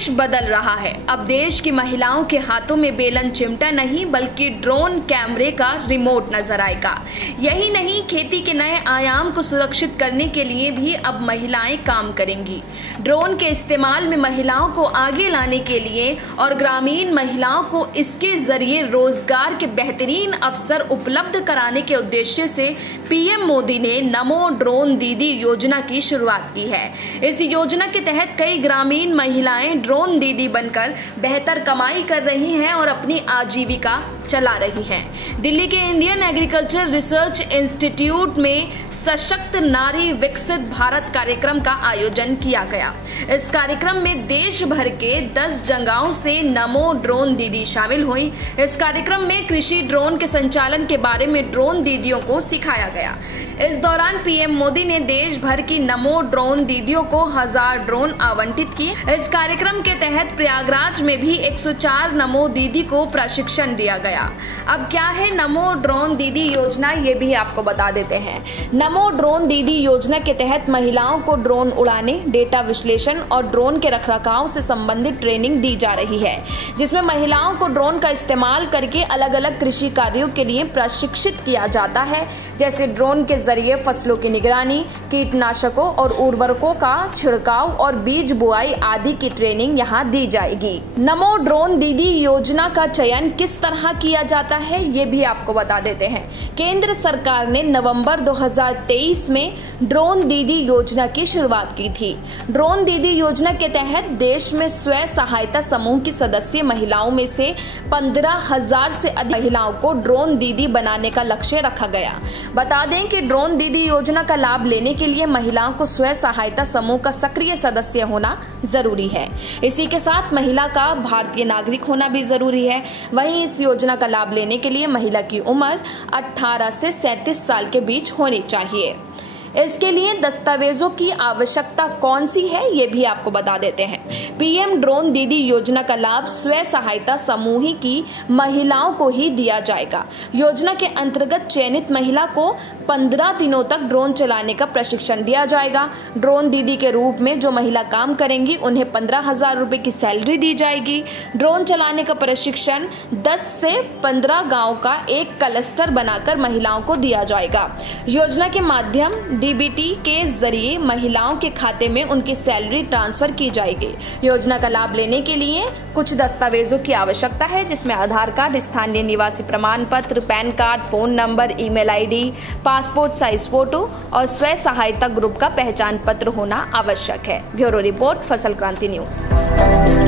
देश बदल रहा है। अब देश की महिलाओं के हाथों में बेलन चिमटा नहीं बल्कि ड्रोन कैमरे का रिमोट नजर आएगा। यही नहीं, खेती के नए आयाम को सुरक्षित करने के लिए भी अब महिलाएं काम करेंगी। ड्रोन के इस्तेमाल में महिलाओं को आगे लाने के लिए और ग्रामीण महिलाओं को इसके जरिए रोजगार के बेहतरीन अवसर उपलब्ध कराने के उद्देश्य से पीएम मोदी ने नमो ड्रोन दीदी योजना की शुरुआत की है। इस योजना के तहत कई ग्रामीण महिलाएं ड्रोन दीदी बनकर बेहतर कमाई कर रही हैं और अपनी आजीविका चला रही हैं। दिल्ली के इंडियन एग्रीकल्चर रिसर्च इंस्टीट्यूट में सशक्त नारी विकसित भारत कार्यक्रम का आयोजन किया गया। इस कार्यक्रम में देश भर के 10 जगहों से नमो ड्रोन दीदी शामिल हुई। इस कार्यक्रम में कृषि ड्रोन के संचालन के बारे में ड्रोन दीदियों को सिखाया गया। इस दौरान पीएम मोदी ने देश भर की नमो ड्रोन दीदियों को 1000 ड्रोन आवंटित किए। इस कार्यक्रम के तहत प्रयागराज में भी 104 नमो दीदी को प्रशिक्षण दिया गया। अब क्या है नमो ड्रोन दीदी योजना, ये भी आपको बता देते हैं। नमो ड्रोन दीदी योजना के तहत महिलाओं को ड्रोन उड़ाने, डेटा विश्लेषण और ड्रोन के रखरखाव से संबंधित ट्रेनिंग दी जा रही है, जिसमें महिलाओं को ड्रोन का इस्तेमाल करके अलग अलग कृषि कार्यों के लिए प्रशिक्षित किया जाता है, जैसे ड्रोन के जरिए फसलों की निगरानी, कीटनाशकों और उर्वरकों का छिड़काव और बीज बुआई आदि की ट्रेनिंग यहाँ दी जाएगी। नमो ड्रोन दीदी योजना का चयन किस तरह किया जाता है, ये भी आपको बता देते हैं। केंद्र सरकार ने नवंबर 2023 में ड्रोन दीदी योजना की शुरुआत की थी। ड्रोन दीदी योजना के तहत देश में स्वयं सहायता समूह की सदस्य महिलाओं में से 15,000 से अधिक महिलाओं को ड्रोन दीदी बनाने का लक्ष्य रखा गया। बता दें कि ड्रोन दीदी योजना का लाभ लेने के लिए महिलाओं को स्वयं सहायता समूह का सक्रिय सदस्य होना जरूरी है। इसी के साथ महिला का भारतीय नागरिक होना भी जरूरी है। वहीं इस योजना का लाभ लेने के लिए महिला की उम्र 18 से 37 साल के बीच होनी चाहिए। इसके लिए दस्तावेजों की आवश्यकता कौन सी है, ये भी आपको बता देते हैं। पीएम ड्रोन दीदी योजना का लाभ स्वयं सहायता समूह की महिलाओं को ही दिया जाएगा। योजना के अंतर्गत चयनित महिला को 15 दिनों तक ड्रोन चलाने का प्रशिक्षण दिया जाएगा। ड्रोन दीदी के रूप में जो महिला काम करेंगी उन्हें 15,000 रुपए की सैलरी दी जाएगी। ड्रोन चलाने का प्रशिक्षण 10 से 15 गाँव का एक क्लस्टर बनाकर महिलाओं को दिया जाएगा। योजना के माध्यम डीबीटी के जरिए महिलाओं के खाते में उनकी सैलरी ट्रांसफर की जाएगी। योजना का लाभ लेने के लिए कुछ दस्तावेजों की आवश्यकता है, जिसमें आधार कार्ड, स्थानीय निवासी प्रमाण पत्र, pan card, phone number, email ID, passport size photo और स्वयं सहायता ग्रुप का पहचान पत्र होना आवश्यक है। ब्यूरो रिपोर्ट, फसल क्रांति न्यूज।